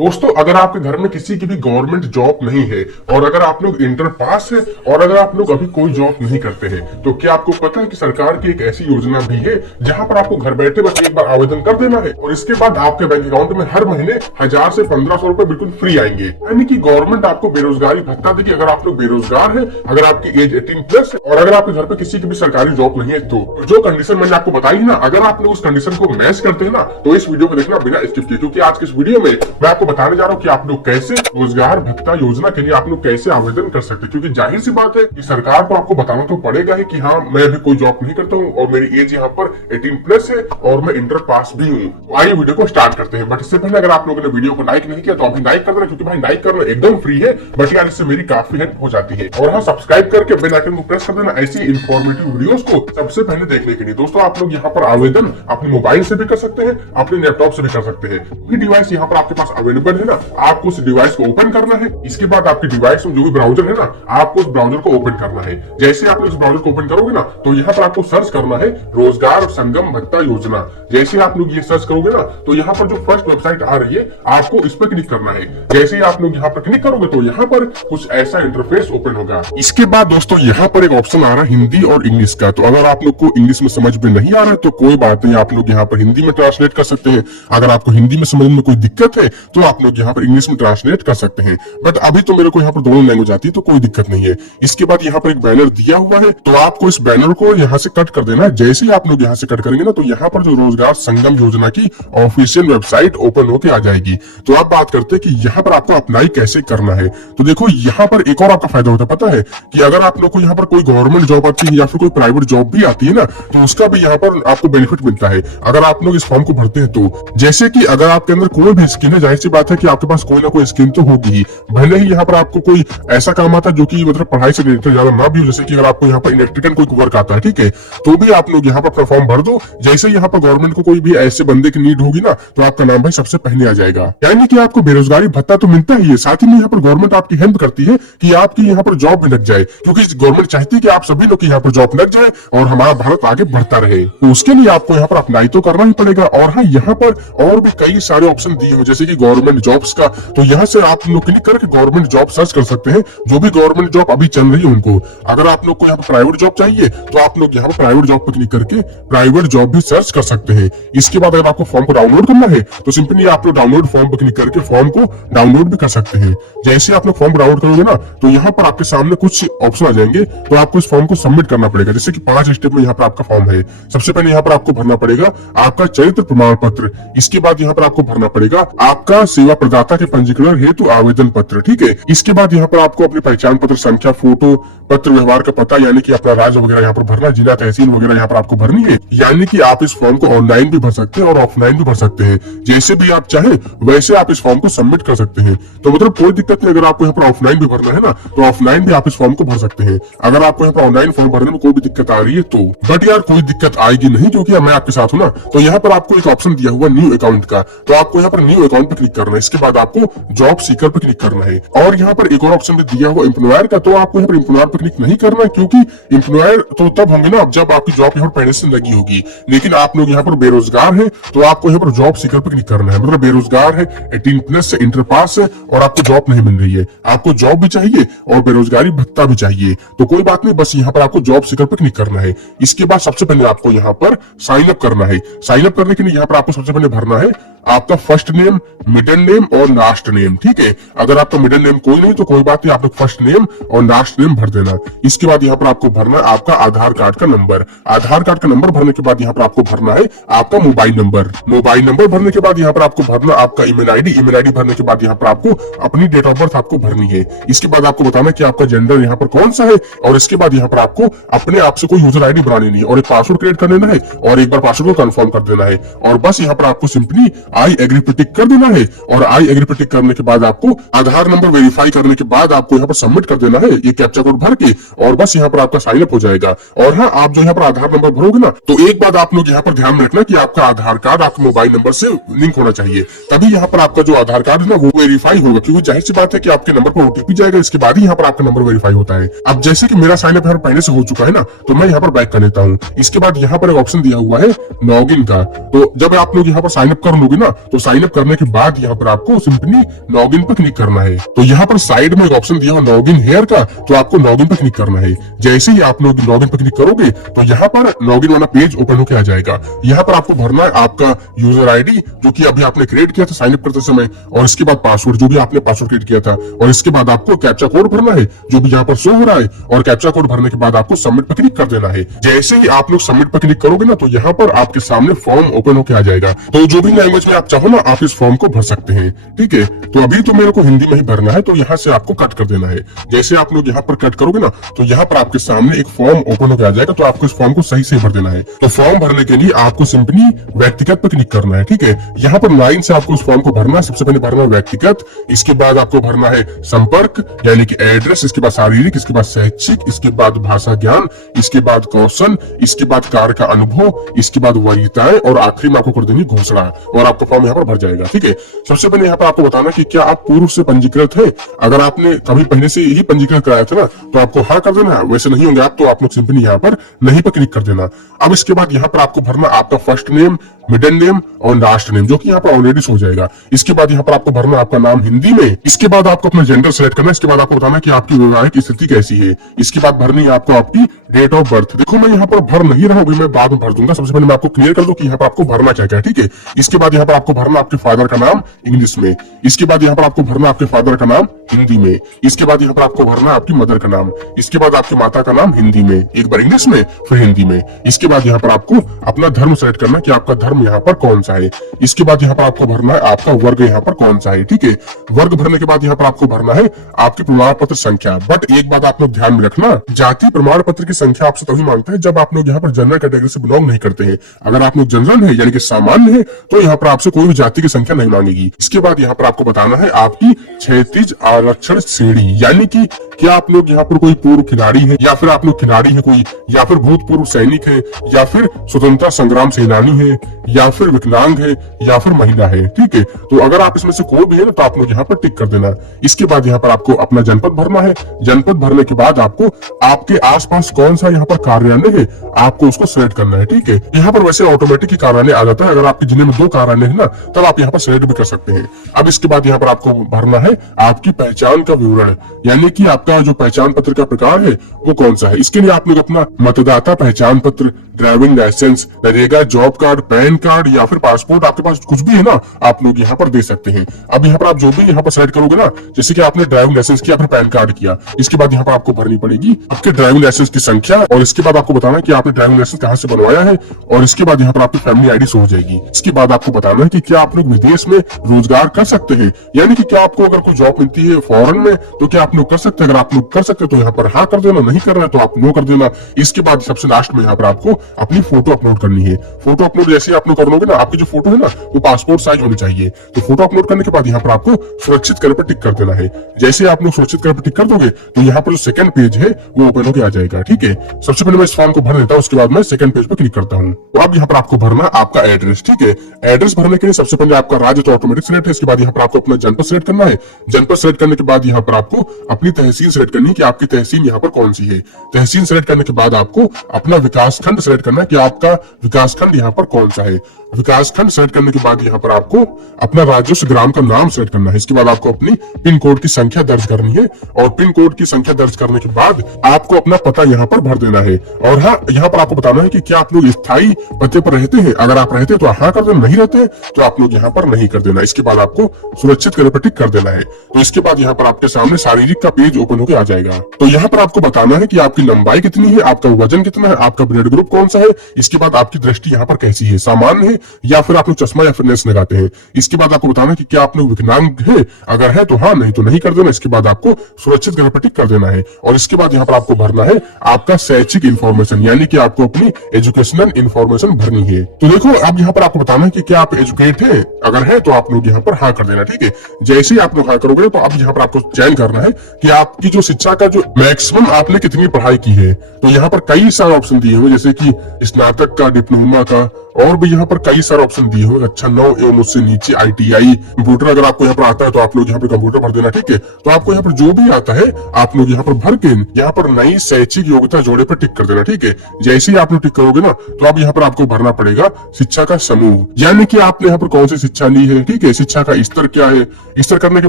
दोस्तों, अगर आपके घर में किसी की भी गवर्नमेंट जॉब नहीं है और अगर आप लोग इंटर पास है और अगर आप लोग अभी कोई जॉब नहीं करते हैं, तो क्या आपको पता है कि सरकार की एक ऐसी योजना भी है जहां पर आपको घर बैठे बस एक बार आवेदन कर देना है और इसके बाद आपके बैंक अकाउंट में हर महीने 1000 से 1500 रुपए बिल्कुल फ्री आएंगे। यानी कि गवर्नमेंट आपको बेरोजगारी भत्ता देगी अगर आप लोग बेरोजगार है, अगर आपकी एज 18+ है और अगर आपके घर पे किसी की भी सरकारी जॉब नहीं है। तो जो कंडीशन मैंने आपको बताई ना, अगर आप लोग उस कंडीशन को मैच करते हैं ना, तो इस वीडियो को देखना बिना स्किप किए, क्योंकि आज के इस वीडियो में मैं आपको बताने जा रहा हूँ कि आप लोग कैसे रोजगार भत्ता योजना के लिए आप लोग कैसे आवेदन कर सकते हैं। क्योंकि जाहिर सी बात है कि सरकार को आपको बताना तो पड़ेगा ही कि हाँ, मैं अभी कोई जॉब नहीं करता हूँ और मेरी एज यहाँ पर 18+ है और मैं इंटर पास भी हूँ। तो आइए वीडियो को स्टार्ट करते हैं। बट इससे पहले अगर आप लोगों ने वीडियो को लाइक नहीं किया तो अभी लाइक कर देना, क्योंकि भाई लाइक करना एकदम फ्री है, बट यार इससे मेरी काफी हेल्प हो जाती है। और हाँ, सब्सक्राइब करके बेल आइकन को प्रेस कर देना ऐसी इंफॉर्मेटिव वीडियोस को सबसे पहले देखने के लिए। दोस्तों, आप लोग यहाँ पर आवेदन अपने मोबाइल से भी कर सकते हैं, अपने लैपटॉप से भी कर सकते हैं। कोई डिवाइस यहाँ पर आपके पास अवेलेबल है ना, आपको उस डिवाइस को ओपन करना है। इसके बाद आपके डिवाइस में जो भी ब्राउजर है ना, आपको उस ब्राउजर को ओपन करना है। जैसे आप इस ब्राउजर को ओपन करोगे ना, तो यहाँ पर आपको सर्च करना है रोजगार संगम भत्ता योजना। जैसे आप लोग ये सर्च करोगे ना, तो यहाँ पर जो फर्स्ट वेबसाइट आ रही है आपको इस पर क्लिक करना है। जैसे ही आप लोग यहाँ पर क्लिक करोगे तो यहाँ पर कुछ ऐसा इंटरफेस ओपन होगा। इसके बाद दोस्तों यहाँ पर एक ऑप्शन आ रहा है हिंदी और इंग्लिश का। तो अगर आप लोग को इंग्लिश में समझ में नहीं आ रहा है तो कोई बात नहीं, आप लोग यहाँ पर हिंदी में ट्रांसलेट कर सकते हैं। अगर आपको हिंदी में समझने में कोई दिक्कत है तो आप लोग यहाँ पर इंग्लिश में ट्रांसलेट कर सकते हैं। बट अभी तो मेरे को यहाँ पर दोनों लैंग्वेज आती है तो कोई दिक्कत नहीं है। इसके बाद यहाँ पर एक बैनर दिया हुआ है, तो आपको इस बैनर को यहाँ से कट कर देना है। जैसे ही आप लोग यहाँ से कट करेंगे ना, तो यहाँ पर जो रोजगार संगम योजना की ऑफिशियल वेबसाइट ओपन होकर आ जाएगी। तो आप बात करते हैं कि यहाँ पर आपको अप्लाई कैसे करना है। तो देखो, यहाँ पर एक और आपका फायदा होता है, पता है कि अगर आप लोग को यहाँ पर कोई गवर्नमेंट जॉब आती है या फिर कोई प्राइवेट जॉब भी आती है ना, तो उसका भी यहाँ पर आपको बेनिफिट मिलता है अगर आप लोग इस फॉर्म को भरते हैं। तो जैसे कि अगर आपके अंदर कोई भी स्किल है, जाहिर सी बात है कि आपके पास कोई ना कोई स्किल तो होगी ही। भले ही यहाँ पर आपको कोई ऐसा काम आता है जो कि मतलब पढ़ाई से रिलेटेड ज्यादा ना भी हो, जैसे कि अगर आपको यहाँ पर इलेक्ट्रिकल कोई वर्क आता है, ठीक है, तो भी आप लोग यहाँ पर अपना फॉर्म भर दो। जैसे यहाँ पर गवर्नमेंट को कोई भी ऐसे बंदे की नीड होगी ना, तो आपका नाम भाई सबसे पहले आ जाएगा। यानी कि आपको बेरोजगारी भत्ता तो मिलता ही है, साथ ही में यहाँ पर गवर्नमेंट आपकी हेल्प करती है कि आपकी यहाँ पर जॉब भी लग जाए, क्योंकि गवर्नमेंट चाहती है कि आप सभी लोग यहाँ पर जॉब लग जाए और हमारा भारत आगे बढ़ता रहे। तो उसके लिए आपको यहाँ पर अप्लाई तो करना ही पड़ेगा। और हाँ, यहाँ पर और भी कई सारे ऑप्शन दिए हुए, जैसे कि गवर्नमेंट जॉब्स का, तो यहाँ से आप लोग क्लिक करके गवर्नमेंट जॉब सर्च कर सकते हैं। जो भी गवर्नमेंट जॉब अभी चल रही है उनको। अगर आप लोग को यहाँ पर प्राइवेट जॉब चाहिए तो आप लोग यहाँ पर प्राइवेट जॉब पर क्लिक करके प्राइवेट जॉब भी सर्च कर सकते हैं। इसके बाद अगर आपको फॉर्म को डाउनलोड करना है तो सिंपली आप लोग डाउनलोड फॉर्म पर क्लिक करके फॉर्म को डाउनलोड भी कर सकते हैं। जैसे आप लोग फॉर्म डाउनलोड करोगे ना, तो यहाँ पर आपके सामने कुछ ऑप्शन आ जाएंगे, तो आपको इस फॉर्म को सबमिट करना पड़ेगा। जैसे कि 5 स्टेप में यहाँ पर आपका फॉर्म है। सबसे पहले यहाँ पर आपको भरना पड़ेगा आपका चरित्र प्रमाण पत्र। इसके बाद यहाँ पर आपको भरना पड़ेगा आपका सेवा प्रदाता के पंजीकरण हेतु आवेदन पत्र, ठीक है। इसके बाद यहाँ पर आपको अपनी पहचान पत्र संख्या, फोटो, पत्र व्यवहार का पता, यानी कि अपना राज्य वगैरह यहाँ पर भरना, जिला तहसील वगैरह यहाँ पर आपको भरनी है। यानी कि आप इस फॉर्म को ऑनलाइन भी भर सकते हैं और ऑफलाइन भी भर सकते हैं। जैसे भी आप चाहे वैसे आप इस फॉर्म को सबमिट कर सकते हैं। तो मतलब कोई दिक्कत नहीं, अगर आपको यहाँ पर ऑफलाइन भी भरना है ना, तो ऑफलाइन भी आप इस फॉर्म को भर सकते हैं। अगर आपको यहाँ पर ऑनलाइन फॉर्म भरने में कोई भी दिक्कत आ रही है तो, बट यार कोई दिक्कत आएगी नहीं, क्योंकि मैं आपके साथ हूँ ना। तो यहाँ पर आपको एक ऑप्शन दिया हुआ न्यू अकाउंट का, तो आपको यहाँ पर न्यू अकाउंट पे क्लिक करना है। इसके बाद आपको जॉब सीकर पे क्लिक करना है। और यहाँ पर एक और ऑप्शन भी दिया हुआ एम्प्लॉयर का, तो आपको यहाँ पर एम्प्लॉयर पे क्लिक नहीं करना है, क्योंकि एम्प्लॉयर तो तब होंगे ना जब आपकी जॉब यहाँ पर पहले से लगी होगी। लेकिन आप लोग यहाँ पर बेरोजगार है तो आपको यहाँ पर जॉब सीकर पे क्लिक करना है। मतलब बेरोजगार है, 18+ से इंटर पास है और आपको जॉब नहीं मिल रही है, आपको जॉब भी चाहिए और बेरोजगारी भत्ता भी चाहिए, तो कोई बात नहीं, बस यहाँ पर आपको जॉब सीकर पे क्लिक करना है। इसके बाद सबसे पहले आपको यहाँ पर साइन अप करना है। साइन अप करने के लिए यहाँ पर आपको सबसे पहले भरना है आपका फर्स्ट नेम, मिडिल नेम और लास्ट नेम, ठीक है। अगर आपका मिडिल नेम कोई नहीं तो कोई बात नहीं, आप लोग फर्स्ट नेम और लास्ट नेम भर देना। इसके बाद यहाँ पर आपको भरना है आपका आधार कार्ड का नंबर। आधार कार्ड का नंबर भरने के बाद यहाँ पर आपको भरना है आपका मोबाइल नंबर। मोबाइल नंबर भरने के बाद यहाँ पर आपको भरना आपका ईमेल आईडी। ईमेल आईडी भरने के बाद यहाँ पर आपको अपनी डेट ऑफ बर्थ आपको भरनी है। इसके बाद आपको बताना कि आपका जेंडर यहाँ पर कौन सा है, और इसके बाद यहाँ पर आपको अपने आप से कोई यूजर आईडी बनानी नहीं और एक पासवर्ड क्रिएट कर लेना है और एक बार पासवर्ड को कंफर्म कर देना है। और बस यहाँ पर आपको सिंपली आई एग्री पे टिक कर देना है। और आई एग्री पे टिक करने के बाद आपको आधार नंबर वेरीफाई करने के बाद आपको यहाँ पर सबमिट कर देना है ये कैप्चा कोड भर के, और बस यहाँ पर आपका साइन अप हो जाएगा। और हाँ, आप जो यहाँ पर आधार नंबर भरोगे ना, तो एक बात आप लोग यहाँ पर ध्यान में रखना कि आपका आधार कार्ड आपके मोबाइल नंबर से लिंक होना चाहिए, तभी यहाँ पर आपका जो आधार कार्ड है ना वो वेरीफाई होगा। क्योंकि जाहिर सी बात है कि आपके नंबर पर ओटीपी जाएगा, इसके बाद ही यहाँ पर आपका नंबर वेरीफाई होता है। अब जैसे कि मेरा साइन अप यहाँ पहले से हो चुका है ना, तो मैं यहाँ पर बैक कर लेता हूँ। इसके बाद यहाँ पर एक ऑप्शन दिया हुआ है लॉगिन का, तो जब आप लोग यहाँ पर साइन अप कर लोगे ना, तो साइन अप करने के बाद यहाँ पर आपको सिंपली लॉगिन पर क्लिक करना है। तो यहाँ पर साइड में एक ऑप्शन दिया हुआ लॉगिन हेयर का, तो आपको लॉगिन पर क्लिक करना है। जैसे ही आप लोग लॉगिन पर क्लिक करोगे तो यहाँ पर लॉगिन वाला पेज ओपन होकर आ जाएगा। यहाँ पर आपको भरना है आपका यूजर आईडी जो कि अभी आपने क्रिएट किया था साइन अप करते समय, और इसके बाद पासवर्ड जो भी आपने पासवर्ड क्रिएट किया था, और इसके बाद आपको कैप्चा कोड भरना है जो भी यहाँ पर शो हो रहा है, और कैप्चा कोड भरने के बाद आपको सबमिट पर क्लिक कर देना है। जैसे ही आप लोग सबमिट पर क्लिक करोगे ना, तो यहाँ पर आपके सामने फॉर्म ओपन होकर आ जाएगा। तो जो भी लैंग्वेज में आप चाहो ना, आप इस फॉर्म को भर सकते हैं। ठीक है, तो अभी तो मेरे को हिंदी में ही भरना है, तो यहाँ से आपको कट कर देना है। जैसे आप लोग यहाँ पर कट करोगे ना, तो यहाँ पर आपके सामने एक फॉर्म ओपन होकर आ जाएगा। तो आपको इस फॉर्म को सही से भर देना है। तो फॉर्म भरने के लिए आपको सिंपली व्यक्तिगत पर क्लिक करना है। ठीक है, यहाँ पर लाइन से आपको इस फॉर्म को भरना है। सबसे पहले भरना है व्यक्तिगत, इसके बाद आपको भरना है संपर्क यानी कि एड्रेस, इसके बाद शारीरिक, इसके बाद शैक्षिक, इसके बाद भाषा ज्ञान, इसके बाद कौशल, इसके बाद कार्य का अनुभव, इसके बाद वरीयताएं, और आखिरी में आपको कर देनी घोषणा, और आपका फॉर्म यहाँ पर भर जाएगा। ठीक है, सबसे पहले यहाँ पर आपको बताना कि क्या आप पूर्व से पंजीकृत है। अगर आपने कभी पहले से ही पंजीकृत कराया था ना, तो आपको हाँ कर देना है। वैसे नहीं होंगे आप, तो आप लोग सिंपली यहाँ पर नहीं पर क्लिक कर देना। अब इसके बाद यहाँ पर आपको भरना आपका फर्स्ट नेम, मिडिल नेम और लास्ट नेम, जो कि यहाँ पर ऑलरेडी हो जाएगा। इसके बाद यहाँ पर आपको भरना आपका नाम हिंदी में। इसके बाद आपको अपना जेंडर सेलेक्ट करना है। इसके बाद आपको बताना कि आपकी वैवाहिक स्थिति कैसी है। इसके बाद भरनी है आपको आपकी डेट ऑफ बर्थ। देखो मैं यहाँ पर भर नहीं रहा हूँ, मैं बाद में भर दूंगा। सबसे पहले मैं आपको क्लियर कर दूं कि यहाँ पर आपको भरना क्या क्या है। ठीक है, इसके बाद यहाँ पर आपको भरना आपके फादर का नाम इंग्लिश में। इसके बाद यहाँ पर आपको भरना आपके फादर का नाम हिंदी में। इसके बाद यहाँ पर आपको भरना आपकी मदर का नाम। इसके बाद आपकी माता का नाम हिंदी में, एक बार इंग्लिश में फिर हिंदी में। इसके बाद यहाँ पर आपको अपना धर्म सेलेक्ट करना कि आपका धर्म यहाँ पर कौन सा है। इसके बाद यहाँ पर आपको भरना है आपका वर्ग यहाँ पर कौन सा है। ठीक है, वर्ग भरने के बाद यहाँ पर आपको भरना है आपकी प्रमाण पत्र संख्या। बट एक बात आप लोग ध्यान में रखना, जाति प्रमाण पत्र की संख्या आपसे तभी मांगता है जब आप लोग यहाँ पर जनरल कैटेगरी से बिलोंग नहीं करते हैं। अगर आप लोग जनरल है यानी कि सामान्य है, तो यहाँ पर आपसे कोई भी जाति की संख्या नहीं मांगेगी। इसके बाद यहाँ पर आपको बताना है आपकी क्षैतिज आरक्षण श्रेणी, यानी कि क्या आप लोग यहाँ पर कोई पूर्व खिलाड़ी है, या फिर आप लोग खिलाड़ी है कोई, या फिर भूतपूर्व सैनिक है, या फिर स्वतंत्रता संग्राम सेनानी है, या फिर विकलांग है, या फिर महिला है। ठीक है, तो अगर आप इसमें से कोई भी है ना, तो आप लोग यहाँ पर टिक कर देना। इसके बाद यहाँ पर आपको अपना जनपद भरना है। जनपद भरने के बाद आपको आपके आसपास कौन सा यहाँ पर कार्यालय है, आपको उसको सिलेक्ट करना है। ठीक है, यहाँ पर वैसे ऑटोमेटिक कार्यालय आ जाता है। अगर आपके जिले में 2 कार्यालय है ना, तब आप यहाँ पर सिलेक्ट भी कर सकते हैं। अब इसके बाद यहाँ पर आपको भरना है आपकी पहचान का विवरण, यानी कि आपका जो पहचान पत्र का प्रकार है वो कौन सा है। इसके लिए आप लोग अपना मतदाता पहचान पत्र, driving licence, NREGA job card, PAN card या फिर पासपोर्ट, आपके पास कुछ भी है ना, आप लोग यहाँ पर दे सकते हैं। अब यहाँ पर आप जो भी यहाँ पर सेलेक्ट करोगे ना, जैसे कि आपने ड्राइविंग लाइसेंस किया फिर पैन कार्ड किया, इसके बाद यहाँ पर आपको भरनी पड़ेगी आपके ड्राइविंग लाइसेंस की संख्या, और इसके बाद आपको बताना है कि आपने ड्राइविंग लाइसेंस कहाँ से बनवाया है, और इसके बाद यहाँ पर आपकी फैमिली आईडी शो हो जाएगी। इसके बाद आपको बताना है कि क्या आप लोग विदेश में रोजगार कर सकते हैं, यानी कि क्या आपको अगर कोई जॉब मिलती है फॉरेन में, तो क्या आप लोग कर सकते हैं। अगर आप लोग कर सकते हैं तो यहाँ पर हाँ कर देना, नहीं कर रहे तो आप नो कर देना। इसके बाद सबसे लास्ट में यहाँ पर आपको अपनी फोटो अपलोड करनी है। फोटो अपलोड जैसे आप लोग करोगे ना, आपकी जो फोटो है ना वो पासपोर्ट साइज होनी चाहिए। तो फोटो अपलोड करने के बाद यहाँ पर आपको सुरक्षित कर पर टिक कर देना है। जैसे आप लोग सुरक्षित कर पर टिक कर दोगे, तो यहाँ पर जो सेकंड पेज है वो ओपन होकर आ जाएगा। ठीक है, सबसे पहले मैं इस फॉर्म को भर देता हूँ, उसके बाद मैं सेकंड पेज पर क्लिक करता हूँ। तो अब यहाँ पर आपको भरना आपका एड्रेस। ठीक है, एड्रेस भरने के लिए सबसे पहले आपका राज्य तो ऑटोमेटिक सिलेक्ट है। इसके बाद यहाँ पर आपको अपना जनपद सिलेक्ट करना है। जनपद सिलेक्ट करने के बाद यहाँ पर आपको अपनी तहसील सिलेक्ट करनी है कि आपकी तहसील यहाँ पर कौन सी है। तहसील सिलेक्ट करने के बाद आपको अपना विकास खंड सिलेक्ट करना है कि आपका विकास खंड यहाँ पर कौन सा है। विकास खंड सेलेक्ट करने के बाद यहाँ पर आपको अपना राजस्व ग्राम का नाम सेलेक्ट करना है। इसके बाद आपको अपनी पिन कोड की संख्या दर्ज करनी है, और पिन कोड की संख्या दर्ज करने के बाद आपको अपना पता यहाँ पर भर देना है। और हाँ, यहाँ पर आपको बताना है कि क्या आप लोग स्थायी पते पर रहते हैं। अगर आप रहते हैं तो हाँ कर देना, नहीं रहते तो आप लोग यहाँ पर नहीं कर देना। इसके बाद आपको सुरक्षित कर पर टिक कर देना है। तो इसके बाद यहाँ पर आपके सामने शारीरिक का पेज ओपन होकर आ जाएगा। तो यहाँ पर आपको बताना है कि आपकी लंबाई कितनी है, आपका वजन कितना है, आपका ब्लड ग्रुप कौन सा है। इसके बाद आपकी दृष्टि यहाँ पर कैसी है, सामान्य है या फिर आप लोग चश्मा या फिर लेंस लगाते हैं। इसके बाद आपको बताना है कि क्या आप लोग विकलांग है, अगर है तो हाँ, नहीं तो नहीं कर देना। इसके बाद आपको सुरक्षित कर पर टिक कर देना है। और इसके बाद यहाँ पर आपको भरना है आपका शैक्षिक इन्फॉर्मेशन, यानी कि आपको अपनी एजुकेशनल इन्फॉर्मेशन भरनी है। तो देखो अब यहाँ पर आपको बताना है कि क्या आप एजुकेट है, अगर है तो आप लोग यहाँ पर हाँ कर देना। ठीक है, जैसे ही आप लोग हाँ करोगे तो अब यहाँ पर आपको चयन करना है कि आपकी जो शिक्षा का जो मैक्सिमम आपने कितनी पढ़ाई की है। तो यहाँ पर कई सारे ऑप्शन दिए हुए, जैसे कि स्नातक का, डिप्लोमा का, और भी यहाँ पर कई सारे ऑप्शन दिए हुए। अच्छा 9 एवं उससे नीचे ITI कंप्यूटर अगर आपको यहाँ पर आता है तो आप लोग यहाँ पर कंप्यूटर भर देना, ठीक है। तो आपको यहाँ पर जो भी आता है आप लोग यहाँ पर भर के यहाँ पर नई शैक्षिक योग्यता जोड़े पर टिक कर देना, ठीक है। जैसे ही आप लोग टिक करोगे ना तो अब यहाँ पर आपको भरना पड़ेगा शिक्षा का समूह, यानी कि आपने यहाँ पर कौन सी शिक्षा ली है, ठीक है। शिक्षा का स्तर क्या है, स्तर करने के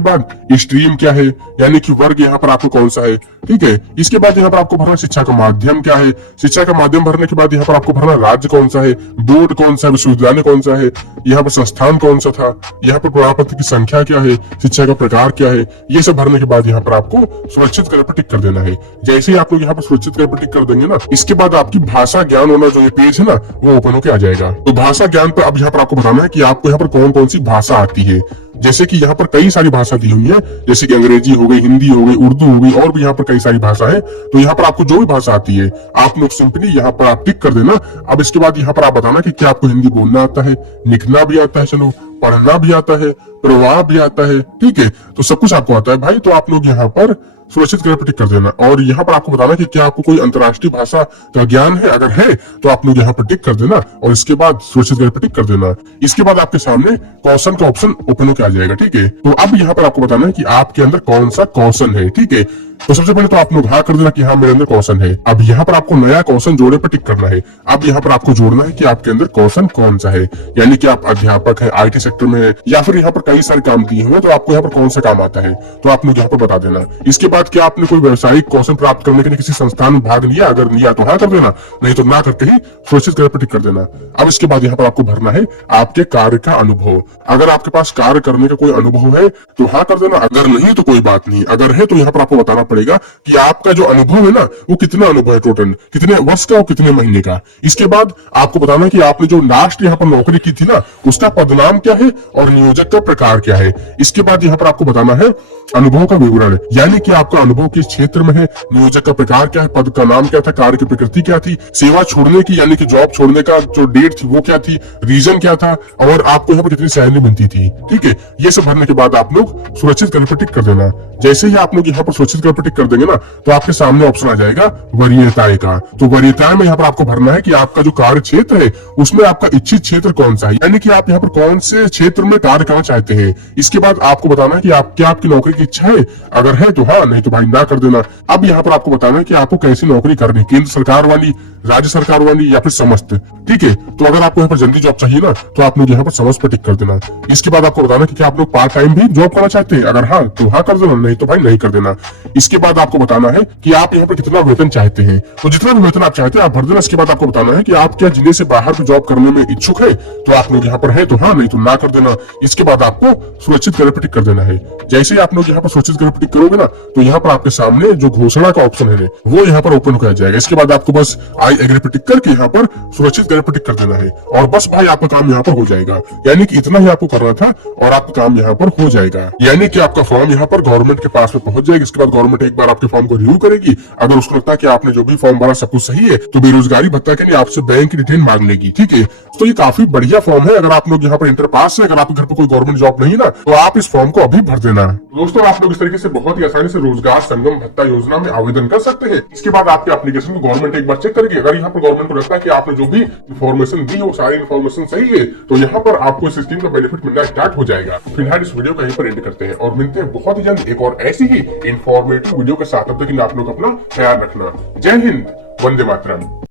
बाद स्ट्रीम क्या है, यानी कि वर्ग यहाँ पर आपको कौन सा है, ठीक है। इसके बाद यहाँ पर आपको भरना शिक्षा का माध्यम क्या है, शिक्षा का माध्यम भरने के बाद यहाँ पर आपको भरना राज्य कौन सा है, बोर्ड कौन सा है, विश्वविद्यालय कौन सा है, यहाँ पर संस्थान कौन सा था, यहाँ पर प्रमाण पत्र की संख्या क्या है, शिक्षा का प्रकार क्या है। ये सब भरने के बाद यहाँ पर आपको सुरक्षित कर पर टिक कर देना है। जैसे ही आप लोग यहाँ पर सुरक्षित कर पर टिक कर देंगे ना, इसके बाद आपकी भाषा ज्ञान होना जो ये पेज है ना वो ओपन होकर आ जाएगा। तो भाषा ज्ञान पर अब यहाँ पर आपको बताना है कि आपको यहाँ पर कौन कौन सी भाषा आती है। जैसे कि यहाँ पर कई सारी भाषा दी हुई है, जैसे कि अंग्रेजी हो गई, हिंदी हो गई, उर्दू हो गई, और भी यहाँ पर कई सारी भाषा है। तो यहाँ पर आपको जो भी भाषा आती है आप लोग सिंपली यहाँ पर आप टिक कर देना। अब इसके बाद यहाँ पर आप बताना कि क्या आपको हिंदी बोलना आता है, लिखना भी आता है, चलो पढ़ना भी आता है, प्रवाह भी आता है, ठीक है। तो सब कुछ आपको आता है भाई। तो आप लोग यहाँ पर सुरक्षित कर पर टिक कर देना। और यहाँ पर आपको बताना कि क्या आपको कोई अंतर्राष्ट्रीय भाषा का ज्ञान है, अगर है तो आप लोग यहाँ पर टिक कर देना और इसके बाद सुरक्षित कर पर टिक कर देना। इसके बाद आपके सामने कौशल का ऑप्शन ओपन होकर आ जाएगा, ठीक है। तो अब यहाँ पर आपको बताना है कि आपके अंदर कौन सा कौशल है, ठीक है। तो सबसे पहले तो आप लोग हाँ कर देना कि हाँ मेरे अंदर कौशल है। अब यहाँ पर आपको नया कौशल जोड़े पर टिक करना है। अब यहाँ पर आपको जोड़ना है कि आपके अंदर कौशल कौन सा है, यानी कि आप अध्यापक है, IT सेक्टर में है, या फिर यहाँ पर कई सारे काम दिए हुए, तो आपको यहाँ पर कौन सा काम आता है तो आप लोग यहाँ पर बता देना। इसके बाद क्या आपने कोई व्यवसायिक कौशल प्राप्त करने के लिए किसी संस्थान में भाग लिया, अगर लिया तो हाँ कर देना, नहीं तो ना करके ही सुरक्षित कर पर टिक कर देना। अब इसके बाद यहाँ पर आपको भरना है आपके कार्य का अनुभव। अगर आपके पास कार्य करने का कोई अनुभव है तो हाँ कर देना, अगर नहीं तो कोई बात नहीं। अगर है तो यहाँ पर आपको बताना पड़ेगा कि आपका जो अनुभव है ना वो कितना अनुभव है, टोटल कितने वर्ष का और कितने महीने का। इसके बाद आपको बताना कि आपने जो लास्ट यहाँ पर नौकरी की थी ना उसका पदनाम क्या है और नियोजक का प्रकार क्या है। इसके बाद यहाँ पर आपको बताना है अनुभव का विवरण, यानी कि आपका अनुभव किस क्षेत्र में है, नियोजक का प्रकार क्या है, पद का नाम क्या था, कार्य की प्रकृति क्या थी, सेवा छोड़ने की यानी कि जॉब छोड़ने का जो डेट थी वो क्या थी, रीजन क्या था, और आपको यहाँ पर कितनी सैलरी बनती थी, ठीक है। ये सब भरने के बाद आप लोग सुरक्षित कर पर टिक कर देना। जैसे ही आप लोग यहाँ पर सुरक्षित कर पर टिक कर देंगे ना तो आपके सामने ऑप्शन आ जाएगा वरीयताएं का। तो वरीयताएं में यहाँ पर आपको भरना है कि आपका जो कार्य क्षेत्र है उसमें आपका इच्छित क्षेत्र कौन सा है, यानी कि आप यहाँ पर कौन से क्षेत्र में कार्य करना चाहते हैं। इसके बाद आपको बताना है कि आप क्या आपकी नौकरी की इच्छा है, अगर है तो हाँ, नहीं तो भाई ना कर देना। अब यहाँ पर आपको बताना है कि आपको कैसी नौकरी करनी, केंद्र सरकार वाली, राज्य सरकार वाली, या फिर समस्त, ठीक है। तो अगर आपको यहाँ पर जल्दी जॉब चाहिए ना तो आप लोग यहाँ पर समस्त पर टिक कर देना। इसके बाद आपको बताना कि क्या आप लोग पार्ट टाइम भी जॉब करना चाहते हैं, अगर हाँ तो हाँ कर देना, नहीं तो भाई नहीं कर देना। इसके बाद आपको बताना है कि आप यहाँ पर कितना वेतन चाहते हैं, तो जितना भी वेतन आप चाहते हैं आप भर देना। इसके बाद आपको बताना है कि आप क्या जिले से बाहर भी जॉब करने में इच्छुक है, तो आप लोग यहाँ पर है तो हाँ, नहीं तो ना कर देना। इसके बाद आपको सुरक्षित कर पर टिक कर देना है। जैसे ही आप लोग यहाँ पर सुरक्षित कर पर टिक करोगे ना तो यहाँ पर आपके सामने जो घोषणा का ऑप्शन है वो यहाँ पर ओपन हो जाएगा। इसके बाद आपको बस आई एग्री पर टिक करके यहाँ पर सुरक्षित कर पर टिक कर देना है और बस भाई आपका काम यहाँ पर हो जाएगा। यानी कि इतना ही आपको करना था और आपका काम यहाँ पर हो जाएगा, यानी कि आपका फॉर्म यहाँ पर गवर्नमेंट के पास में पहुंच जाएगी। इसके बाद गवर्नमेंट एक बार आपके फॉर्म को रिव्यू करेगी, अगर उसको लगता है कि आपने जो भी फॉर्म भरा सब कुछ सही है तो बेरोजगारी भत्ता के लिए आपसे बैंक की डिटेल मांग लेगी, ठीक है। तो ये काफी बढ़िया फॉर्म है। अगर आप लोग यहाँ पर इंटर पास है, अगर आपके घर पर कोई गवर्नमेंट जॉब नहीं ना तो आप इस फॉर्म को अभी भर देना। दोस्तों आप लोग इस तरीके से बहुत ही आसानी से रोजगार संगम भत्ता योजना में आवेदन कर सकते हैं। इसके बाद आपके एप्लीकेशन को गवर्नमेंट एक बार चेक करेगी। अगर यहाँ पर गवर्नमेंट को लगता है कि आपने जो भी इन्फॉर्मेशन दी वो सारी इन्फॉर्मेशन सही है तो यहाँ पर आपको इस स्कीम का बेनिफिट मिलना स्टार्ट हो जाएगा। फिलहाल इस वीडियो को यहीं पर एंड करते हैं और मिलते हैं बहुत ही जल्द एक और ऐसी ही इंफॉर्मेटिव वीडियो के साथ। तब तक आप लोग अपना ख्याल रखना। जय हिंद, वंदे मातरम।